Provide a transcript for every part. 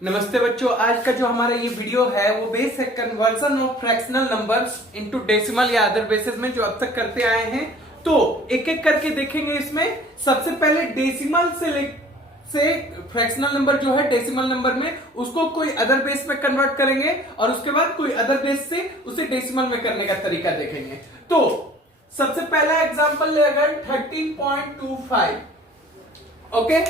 नमस्ते बच्चों, आज का जो हमारा ये वीडियो है वो बेस है conversion of fractional numbers into decimal या अदर बेसिस में जो अब तक करते आए हैं। तो एक एक करके देखेंगे। इसमें सबसे पहले डेसिमल से फ्रैक्शनल नंबर जो है डेसिमल नंबर में उसको कोई अदर बेस में कन्वर्ट करेंगे और उसके बाद कोई अदर बेस से उसे डेसिमल में करने का तरीका देखेंगे। तो सबसे पहला एग्जांपल लेगा 13.25। ओके,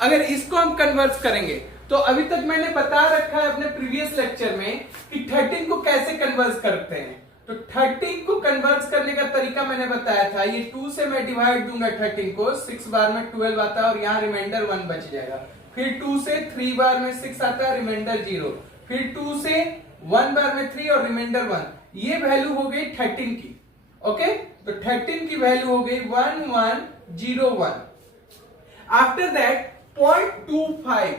अगर इसको हम कन्वर्ट करेंगे तो अभी तक मैंने बता रखा है अपने प्रीवियस लेक्चर में कि 13 को कैसे कन्वर्ट करते हैं। तो 13 को कन्वर्ट करने का तरीका मैंने बताया था। ये 2 से मैं डिवाइड दूंगा 13 को, 6 बार में 12 आता है और यहाँ रिमाइंडर 1 बच जाएगा। फिर 2 से 3 बार में 6 आता है, रिमाइंडर 0। फिर 2 से 1 बार में 3 और रिमाइंडर 1। ये वैल्यू हो गई 13 की। ओके, तो 13 की वैल्यू हो गई 1101। आफ्टर दैट 0.25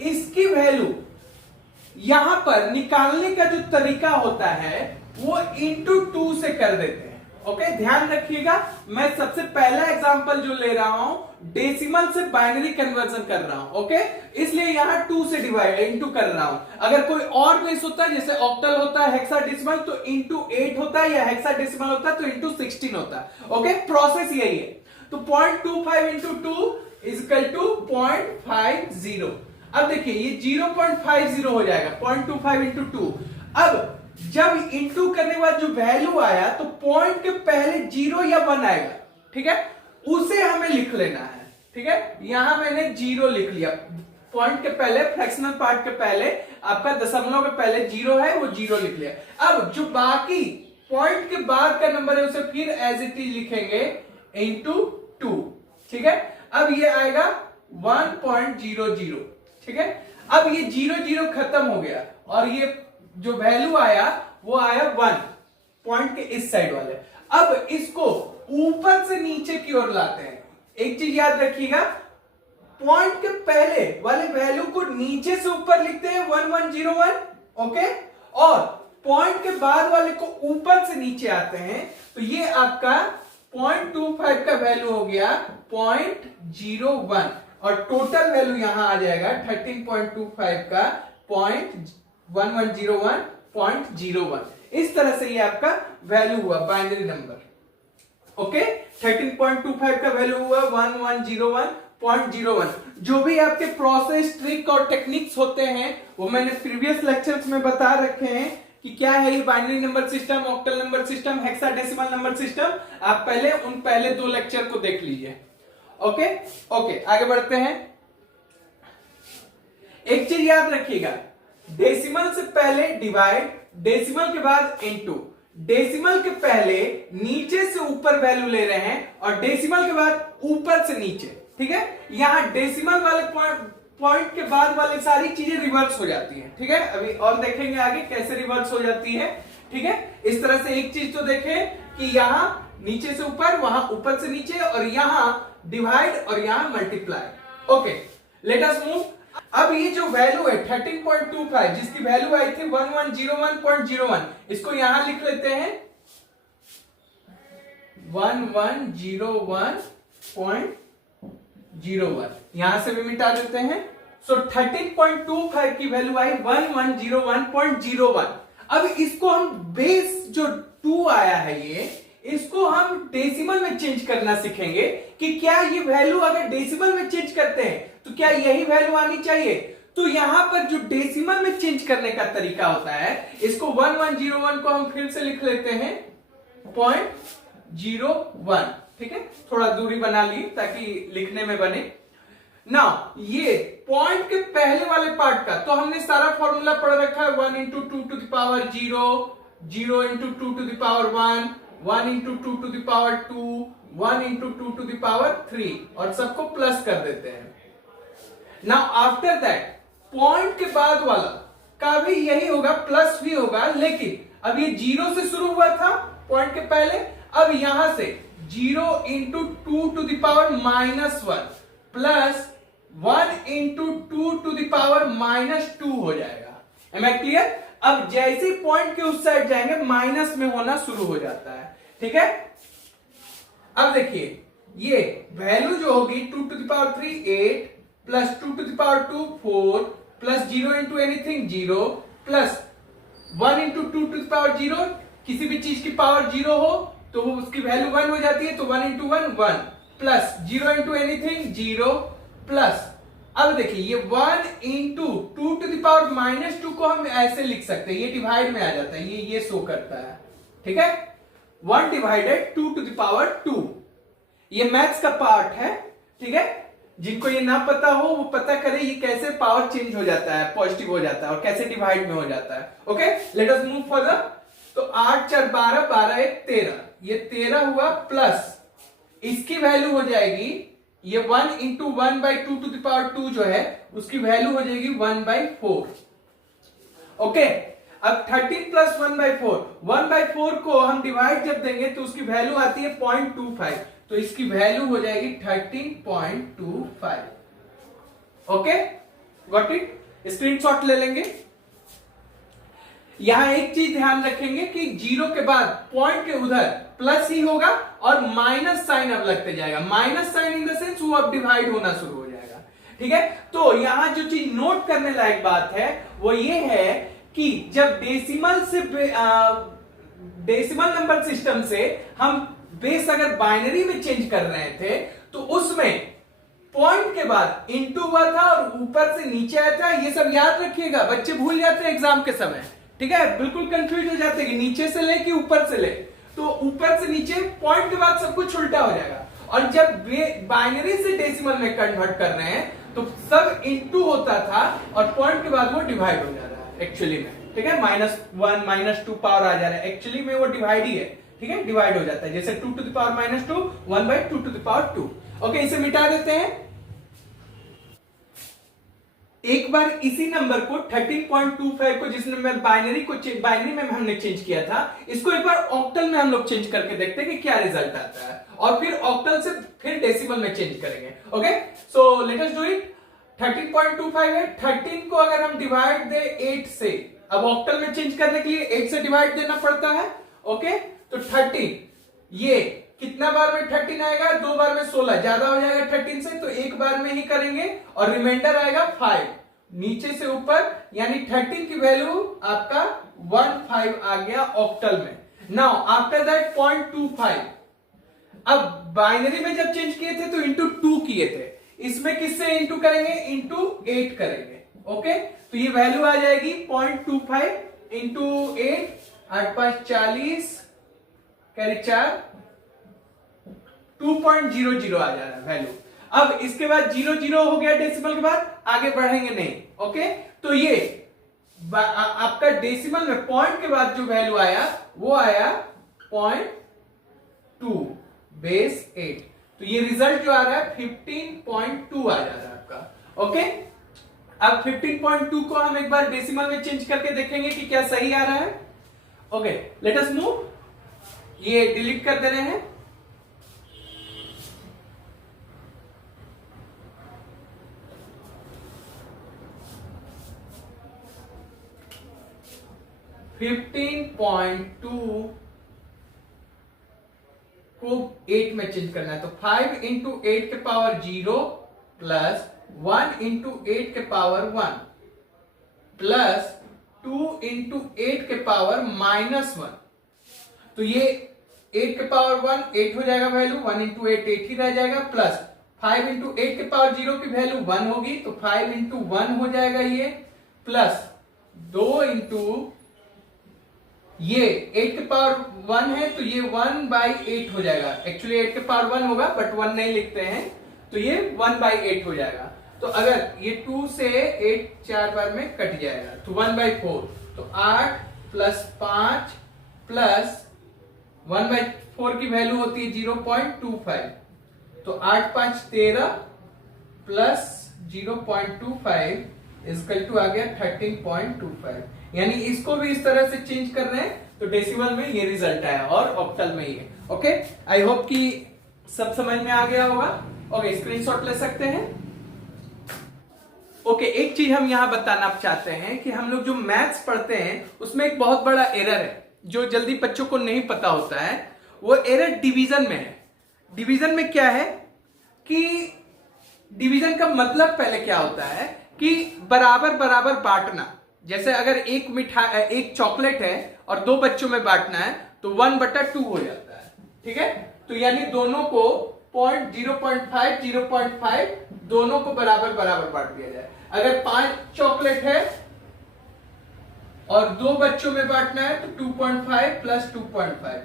इसकी वैल्यू यहां पर निकालने का जो तरीका होता है वो इंटू 2 से कर देते हैं। ओके, ध्यान रखिएगा, मैं सबसे पहला एग्जांपल जो ले रहा हूं डेसिमल से बाइनरी कन्वर्जन कर रहा हूं। ओके, इसलिए यहां 2 से डिवाइड इंटू कर रहा हूं। अगर कोई और बेस होता है जैसे ऑक्टल होता है, हेक्साडेसिमल, तो इंटू 8 होता है, या हेक्साडेसिमल होता है तो इंटू 16 होता है। ओके, प्रोसेस यही है। तो 0.25 इंटू 2 इजकल टू 0.50। अब देखिए ये 0.50 हो जाएगा 0.25 इंटू 2। अब जब इंटू करने के बाद जो वैल्यू आया तो पॉइंट के पहले 0 या 1 आएगा, ठीक है, उसे हमें लिख लेना है। ठीक है, यहां मैंने 0 लिख लिया। पॉइंट के पहले, फ्रैक्शनल पार्ट के पहले, आपका दशमलव के पहले 0 है, वो 0 लिख लिया। अब जो बाकी पॉइंट के बाद का नंबर है उसे फिर एज इट इज लिखेंगे इंटू 2। ठीक है, अब ये आएगा 1.00। ठीक है, अब ये 0 खत्म हो गया और ये जो वैल्यू आया वो आया 1 पॉइंट के इस साइड वाले। अब इसको ऊपर से नीचे की ओर लाते हैं। एक चीज याद रखिएगा, पॉइंट के पहले वाले वैल्यू को नीचे से ऊपर लिखते हैं 1101। ओके, और पॉइंट के बाद वाले को ऊपर से नीचे आते हैं। तो ये आपका 0.25 का वैल्यू हो गया 0.01 और टोटल वैल्यू यहां आ जाएगा 13.25 का 0.1101.01। इस तरह से ये आपका वैल्यू हुआ बाइनरी नंबर। ओके, 13.25 का वैल्यू हुआ 1101.01। जो भी आपके प्रोसेस, ट्रिक और टेक्निक्स होते हैं वो मैंने प्रीवियस लेक्चर्स में बता रखे हैं कि क्या है ये binary number system, octal number system, hexadecimal number system. आप पहले 2 लेक्चर को देख लीजिए। ओके, आगे बढ़ते हैं। एक चीज याद रखिएगा, डेसिमल से पहले डिवाइड, डेसिमल के बाद इनटू। डेसिमल के पहले नीचे से ऊपर वैल्यू ले रहे हैं और डेसिमल के बाद ऊपर से नीचे। ठीक है, यहां डेसिमल वाले पॉइंट के बाद वाली सारी चीजें रिवर्स हो जाती हैं। ठीक है, अभी और देखेंगे आगे कैसे रिवर्स हो जाती है। ठीक है, इस तरह से एक चीज तो देखें कि यहां नीचे से ऊपर, वहां ऊपर से नीचे, और यहां डिवाइड और यहां multiply. Okay, let us move. अब ये जो वैल्यू है 13.25 जिसकी वैल्यू आई थी 1101.01, इसको यहां लिख लेते हैं 1101.01। यहां से भी मिटा देते हैं। सो 13.25 की वैल्यू आई 1101.01। अब इसको हम बेस जो 2 आया है ये, इसको हम डेसिमल में चेंज करना सीखेंगे कि क्या ये वैल्यू अगर डेसिमल में चेंज करते हैं तो क्या यही वैल्यू आनी चाहिए। तो यहां पर जो डेसिमल में चेंज करने का तरीका होता है, इसको 1101 को हम फिर से लिख लेते हैं 0.01। ठीक है, थोड़ा दूरी बना ली ताकि लिखने में बने। ना ये पॉइंट के पहले वाले पार्ट का तो हमने सारा फॉर्मूला पढ़ रखा है। 1 into 2 to the power 0, 0 into 2 to the power 1, 1 into 2 to the power 2, 1 into 2 to the power 3, और सबको प्लस कर देते हैं। नाउ आफ्टर दैट पॉइंट के बाद वाला का भी यही होगा, प्लस भी होगा, लेकिन अब ये 0 से शुरू हुआ था पॉइंट के पहले। अब यहां से 0 into 2 to the power -1 plus 1 into 2 to the power -2 हो जाएगा। Am I clear? अब जैसे पॉइंट के उस साइड जाएंगे माइनस में होना शुरू हो जाता है। ठीक है, अब देखिए ये वैल्यू जो होगी 2 to the power 3 8 plus 2 to the power 2 4 plus 0 into anything 0 plus 1 into 2 to the power 0, किसी भी चीज की पावर 0 हो तो वो उसकी वैल्यू 1 हो जाती है, तो 1 into 1 1 plus 0 into anything 0 plus, अब देखिए ये 1 इंटू 2 टू द पावर -2 को हम ऐसे लिख सकते हैं, ये डिवाइड में आ जाता है, ये शो करता है, ठीक है, 1 डिवाइडेड 2 टू द पावर 2। ये मैथ्स का पार्ट है, ठीक है, जिनको ये ना पता हो वो पता करे ये कैसे पावर चेंज हो जाता है, पॉजिटिव हो जाता है और कैसे डिवाइड में हो जाता है। Okay, let us move further. तो 8 4 12, 12 1 13, ये 13 हुआ प्लस इसकी वैल्यू हो जाएगी ये 1 इंटू 1/2 टू द पावर 2 जो है उसकी वैल्यू हो जाएगी 1/4। ओके, अब 13 प्लस 1/4, 1/4 को हम डिवाइड जब देंगे तो उसकी वैल्यू आती है 0.25, तो इसकी वैल्यू हो जाएगी 13.25। ओके, गॉट इट, स्क्रीनशॉट ले लेंगे। यहां एक चीज ध्यान रखेंगे कि 0 के बाद पॉइंट के उधर प्लस ही होगा और माइनस साइन अब लगते जाएगा, minus sign in the sense वो अब डिवाइड होना शुरू हो जाएगा, ठीक है। तो यहां जो चीज नोट करने लायक बात है वो ये है कि जब डेसिमल नंबर सिस्टम से हम बेस अगर बाइनरी में चेंज कर रहे थे तो उसमें पॉइंट के बाद इंटू हुआ था और ऊपर से नीचे आया था, ये सब याद रखिएगा, बच्चे भूल जाते हैं एग्जाम के समय, ठीक है, बिल्कुल कंफ्यूज हो जाते हैं कि नीचे से ले कि ऊपर से ले, तो ऊपर से नीचे पॉइंट के बाद सब कुछ उल्टा हो जाएगा। और जब बाइनरी से डेसिमल में कन्वर्ट कर रहे हैं तो सब इंटू होता था और पॉइंट के बाद वो डिवाइड हो जा रहा है एक्चुअली में, ठीक है, -1 -2 पावर आ जा रहा है, एक्चुअली में वो डिवाइड ही है, ठीक है, डिवाइड हो जाता है, जैसे 2 to the power -2 1/2 to the power 2। Okay, इसे मिटा देते हैं। एक बार इसी नंबर को 13.25 को जिस नंबर बाइनरी में हमने चेंज किया था, इसको एक बार ऑक्टल में हम लोग चेंज करके देखते हैं कि क्या रिजल्ट आता है, और फिर ऑक्टल से फिर डेसिमल में चेंज करेंगे। Okay, so let us do it. 13.25 है, 13 को अगर हम डिवाइड दे 8 से, अब ऑक्टल में चेंज करने के लिए 8 से डिवाइड देना पड़ता है। ओके, तो 13, ये कितना बार में 13 आएगा, 2 बार में 16, ज्यादा हो जाएगा 13 से, तो एक बार में ही करेंगे और रिमाइंडर आएगा 5 नीचे से ऊपर, यानी 13 की वैल्यू आपका 15 आ गया ऑक्टल में। नाउ आफ्टर दैट 0.25, अब बाइनरी में जब चेंज किए थे तो इंटू 2 किए थे, इसमें किससे इंटू करेंगे, इंटू 8 करेंगे। ओके, तो ये वैल्यू आ जाएगी 0.25 इंटू 8, 8 5 40, कैरी 4, 2.00 आ जा रहा है वैल्यू। अब इसके बाद 0 हो गया डेसिमल के बाद, आगे बढ़ेंगे नहीं। ओके, तो ये आपका डेसिमल में पॉइंट के बाद जो वैल्यू आया वो आया 0.2 बेस 8, तो ये रिजल्ट जो आ रहा है 15.2 आ जा रहा है आपका। ओके, अब 15.2 को हम एक बार डेसिमल में चेंज करके देखेंगे कि क्या सही आ रहा है। ओके, लेट अस मूव, ये डिलीट कर दे रहे हैं। (15.2) को 8 में चेंज करना है, तो 5 इंटू 8 के पावर 0 प्लस 1 इंटू 8 के पावर 1 प्लस 2 इंटू 8 के पावर -1, तो ये 8 के पावर 1 8 हो जाएगा वैल्यू, 1 इंटू 8 8 ही रह जाएगा, प्लस 5 इंटू 8 के पावर 0 की वैल्यू 1 होगी, तो 5 इंटू 1 हो जाएगा ये, प्लस 2 इंटू ये 8 के पावर 1 है तो ये 1/8 हो जाएगा, एक्चुअली 8 के पावर 1 होगा बट 1 नहीं लिखते हैं, तो ये 1/8 हो जाएगा। तो अगर ये 2 से 8 4 बार में कट जाएगा तो 1/4, तो 8 प्लस 5 प्लस 1/4 की वैल्यू होती है 0.25, तो 8 5 13 प्लस 0.25 इक्वल टू आ गया 13.25, यानी इसको भी इस तरह से चेंज कर रहे हैं तो डेसिमल में ये रिजल्ट आया और ऑक्टल में ये। ओके, आई होप कि सब समझ में आ गया होगा। ओके, स्क्रीनशॉट ले सकते हैं। ओके, एक चीज हम यहां बताना चाहते हैं कि हम लोग जो मैथ्स पढ़ते हैं उसमें एक बहुत बड़ा एरर है जो जल्दी बच्चों को नहीं पता होता है, वो एरर डिवीजन में है। डिवीजन में क्या है कि डिवीजन का मतलब पहले क्या होता है कि बराबर बराबर बांटना। जैसे अगर एक चॉकलेट है और 2 बच्चों में बांटना है तो 1/2 हो जाता है। ठीक है, तो यानी दोनों को 0.5 0.5 दोनों को बराबर बराबर बांट दिया जाए। अगर 5 चॉकलेट है और 2 बच्चों में बांटना है तो 2.5 + 2.5।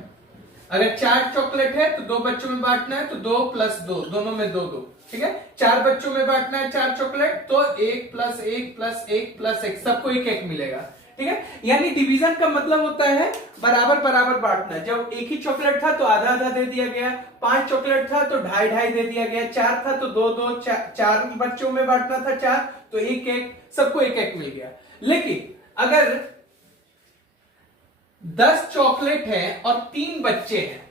अगर 4 चॉकलेट है तो 2 बच्चों में बांटना है तो 2 + 2, दोनों में 2 2। ठीक है, 4 बच्चों में बांटना है 4 चॉकलेट तो 1 + 1 + 1 + 1, सबको 1 1 मिलेगा। ठीक है, यानी डिवीजन का मतलब होता है बराबर बराबर बांटना। जब एक ही चॉकलेट था तो आधा आधा दे दिया गया, 5 चॉकलेट था तो 2.5 2.5 दे दिया गया, 4 था तो 2 2, 4 बच्चों में बांटना था 4 तो 1 1, सबको 1 1 मिल गया। लेकिन अगर 10 चॉकलेट है और 3 बच्चे हैं,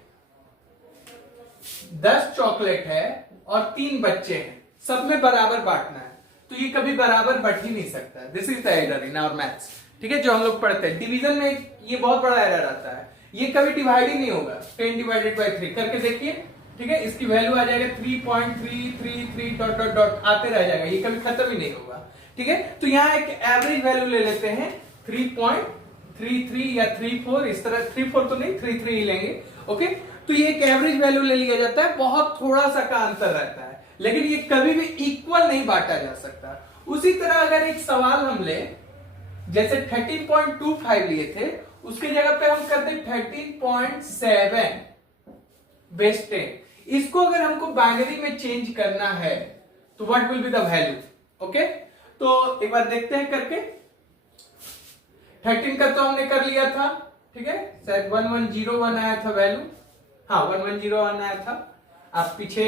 10 चॉकलेट है और 3 बच्चे हैं, सब में बराबर बांटना है, तो ये कभी बराबर बढ़ ही नहीं सकता। This is the error in our maths. ठीक है, जो हम लोग पढ़ते हैं डिवीजन में ये बहुत बड़ा एरर आता है, ये कभी डिवाइड ही नहीं होगा। 10/3 करके देखिए। ठीक है, इसकी वैल्यू आ जाएगा 3.333 डॉट डॉट डॉट आते रह जाएगा, ये कभी खत्म ही नहीं होगा। ठीक है, तो यहां एक एवरेज वैल्यू ले लेते हैं 3.33 या 34, इस तरह 34 तो नहीं 33 ही लेंगे। ओके, तो ये एक एवरेज वैल्यू ले लिया जाता है, बहुत थोड़ा सा का अंतर रहता है, लेकिन ये कभी भी इक्वल नहीं बांटा जा सकता। उसी तरह अगर एक सवाल हम ले, जैसे 13.25 लिए थे, उसकी जगह पे हम करते 13.7 बेस 10। इसको अगर हमको बाइनरी में चेंज करना है तो what will be the value. Okay, तो एक बार देखते हैं करके। 13 का तो हमने कर लिया था। ठीक है, शायद 1101 आया था वैल्यू। हाँ, 1101 आया था। आप पीछे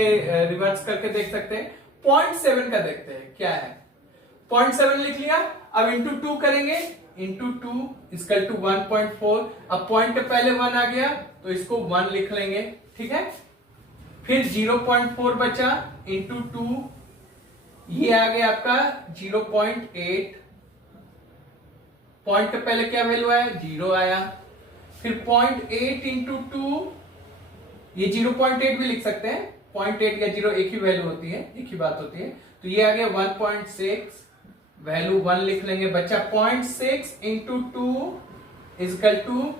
रिवर्स करके देख सकते हैं। 0.7 का देखते हैं क्या है। 0.7 लिख लिया, अब इंटू 2 करेंगे, इंटू 2 = 1.4। अब पॉइंट के पहले 1 आ गया तो इसको 1 लिख लेंगे। ठीक है, फिर 0.4 बचा, इंटू 2 ये आ गया आपका 0.8। पॉइंट के पहले क्या वैल्यू आया, 0 आया। फिर 0.8 इंटू 2, ये 0.8 भी लिख सकते हैं, 0.8 या 0 एक ही वैल्यू होती है, एक ही बात होती है। तो ये आ गया 1.6, वैल्यू 1 लिख लेंगे, बचा 0.6 इंटू 2 =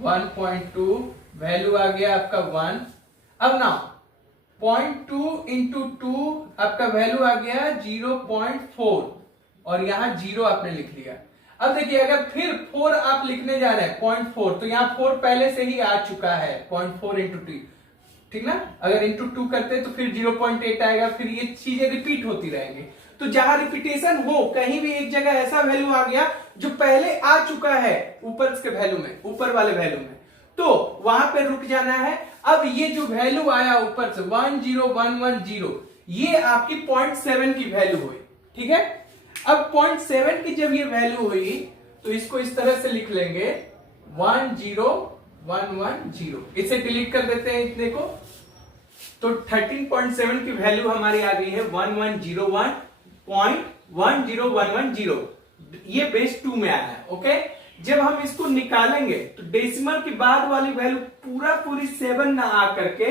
1.2, वैल्यू आ गया आपका 1। अब ना 0.2 इंटू 2 आपका वैल्यू आ गया 0.4 और यहां 0 आपने लिख लिया। अब देखिए, अगर फिर 4 आप लिखने जा रहे हैं 0.4, तो यहां 4 पहले से ही आ चुका है 0.4 इंटू 2। ठीक ना, अगर इंटू 2 करते तो फिर 0.8 आएगा, फिर ये चीजें रिपीट होती रहेंगी। तो जहां रिपीटेशन हो, कहीं भी एक जगह ऐसा वैल्यू आ गया जो पहले आ चुका है ऊपर के वैल्यू में, ऊपर वाले वैल्यू में, तो वहां पे रुक जाना है। अब ये जो वैल्यू आया ऊपर से 10110, ये आपकी 0.7 की वैल्यू हुई। ठीक है, अब 0.7 की जब ये वैल्यू हुई तो इसको इस तरह से लिख लेंगे 10110। इसे डिलीट कर देते हैं इतने को, तो 13.7 की वैल्यू हमारी आ गई है 1101.10110। ये बेस 2 में आया है। ओके, जब हम इसको निकालेंगे तो डेसिमल के बाद वाली वैल्यू पूरी 7 ना आ करके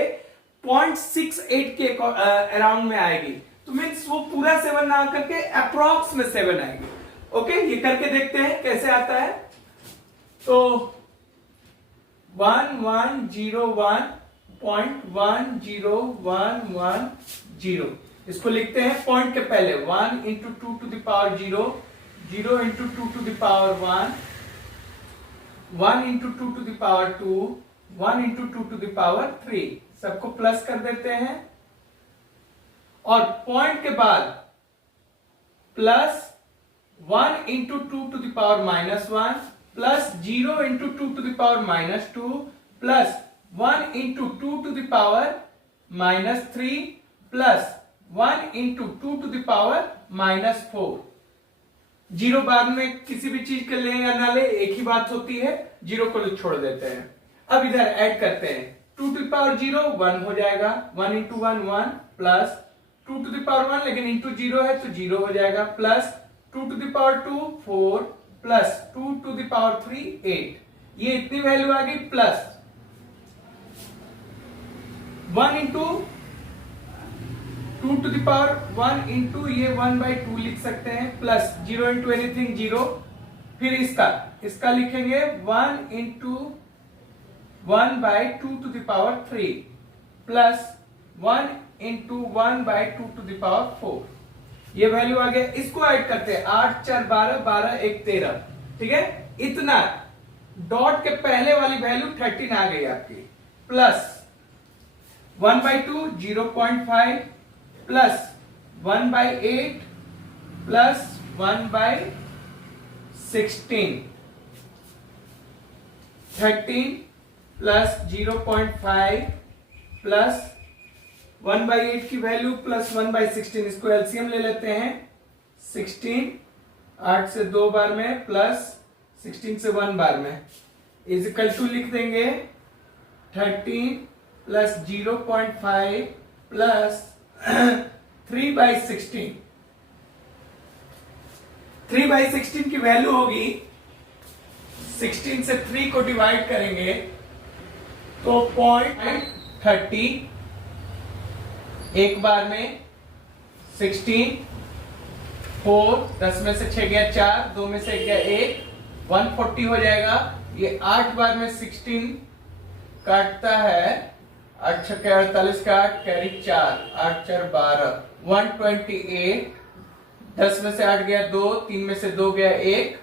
0.68 के अराउंड में आएगी। तो मीन्स वो पूरा 7 ना आ करके अप्रॉक्स में 7 आएगी। ओके, ये करके देखते हैं कैसे आता है। तो 1101.10110, इसको लिखते हैं पॉइंट के पहले 1 into 2 to the power 0, 0 into 2 to the power 1, 1 into 2 to the power 2, 1 into 2 to the power 3, सबको प्लस कर देते हैं। और पॉइंट के बाद plus 1 into 2 to the power -1, plus 0 into 2 to the power -2, plus 1 into 2 to the power -3, plus 1 into 2 to the power -4। 0 बाद में किसी भी चीज के ले या ना ले, एक ही बात होती है, 0 को छोड़ देते हैं। अब इधर ऐड करते हैं, 2 टू द पावर 0 1 हो जाएगा, 1 into 1 1, plus 2 to the power 1, लेकिन इंटू 0 है तो 0 हो जाएगा, plus 2 to the power 2 4, plus 2 to the power 3 8। ये इतनी वैल्यू आ गई, plus 1 into 2 to the power 1 into ये 1/2 लिख सकते हैं, प्लस 0 इंटू एनीथिंग 0। फिर इसका लिखेंगे 1 into 1/2 to the power 3 plus 1 into 1/2 to the power 4। ये वैल्यू आ गया। इसको ऐड करते हैं, 8 4 12, 12 1 13। ठीक है, इतना डॉट के पहले वाली वैल्यू 13 आ गई आपकी, plus 1/2 0.5 plus 1/8 plus 1/16 13 plus 0.5 plus 1/8 की वैल्यू प्लस 1/16। इसको एलसीएम ले लेते हैं, 16 8 से 2 बार में प्लस 16 से 1 बार में इज इक्वल टू लिख देंगे 13 प्लस 0.5 प्लस 3/16। 3/16 की वैल्यू होगी, 16 से 3 को डिवाइड करेंगे तो 0.30। एक बार में 16 4 10 में से 6 गया 4, 2 में से गया 1, 140 हो जाएगा। ये 8 बार में 16 काटता है, 8 छक्के 48 का 8 कैरी 4, 8 4 12, 128। 10 में से 8 गया 2, 3 में से 2 गया 1,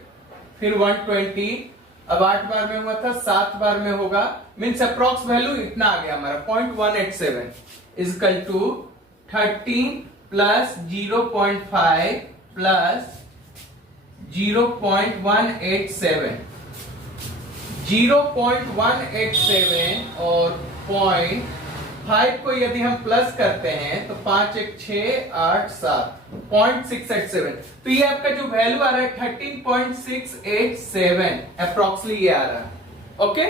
फिर 120। अब 8 बार में हुआ था, 7 बार में होगा, मीन्स अप्रोक्स वैल्यू इतना आ गया हमारा 0.187 इजकल टू 13 प्लस 0.5 प्लस 0.187। 0.187 और 0.5 को यदि हम प्लस करते हैं तो 5 1 6 8 7 0.687। तो ये आपका जो वैल्यू आ रहा है 13.687 अप्रोक्सली ये आ रहा है। ओके,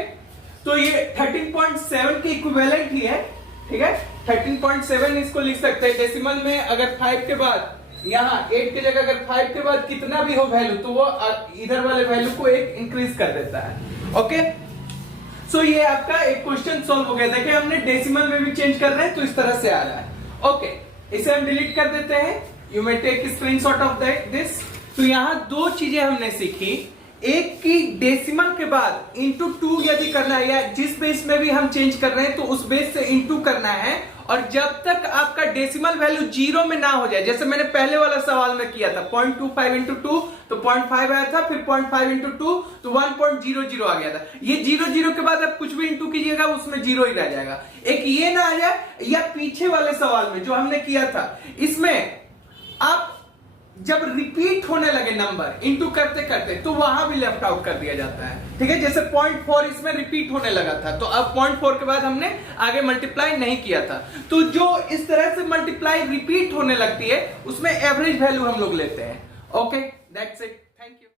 तो ये 13.7 के इक्विवेलेंट ही है। ठीक है, 13.7 इसको लिख सकते हैं डेसिमल में। अगर 5 के बाद यहाँ 8 की जगह अगर 5 के बाद कितना भी हो वैल्यू तो वो इधर वाले वैल्यू को एक इंक्रीज कर देता है। ओके, सो ये आपका एक क्वेश्चन सॉल्व हो गया। देखिए हमने डेसिमल में भी चेंज कर रहे हैं तो इस तरह से आ रहा है। ओके, इसे हम डिलीट कर देते हैं। You may take screenshot of this. तो यहाँ दो चीजें हमने सीखी, एक की डेसिमल के बाद इंटू 2 यदि करना है, या जिस बेस में भी हम चेंज कर रहे हैं तो उस बेस से इंटू करना है, और जब तक आपका डेसिमल वैल्यू 0 में ना हो जाए। जैसे मैंने पहले वाला सवाल में किया था 0.25 इंटू 2 तो 0.5 आया था, फिर 0.5 इंटू 2 तो 1.00 आ गया था। ये 0 के बाद आप कुछ भी इंटू कीजिएगा उसमें 0 ही रह जाएगा। एक ये ना आ जाए, या पीछे वाले सवाल में जो हमने किया था, इसमें आप जब रिपीट होने लगे नंबर इंटू करते करते तो वहां भी लेफ्ट आउट कर दिया जाता है। ठीक है, जैसे 0.4 इसमें रिपीट होने लगा था तो अब 0.4 के बाद हमने आगे मल्टीप्लाई नहीं किया था। तो जो इस तरह से मल्टीप्लाई रिपीट होने लगती है उसमें एवरेज वैल्यू हम लोग लेते हैं। Okay, that's it. Thank you.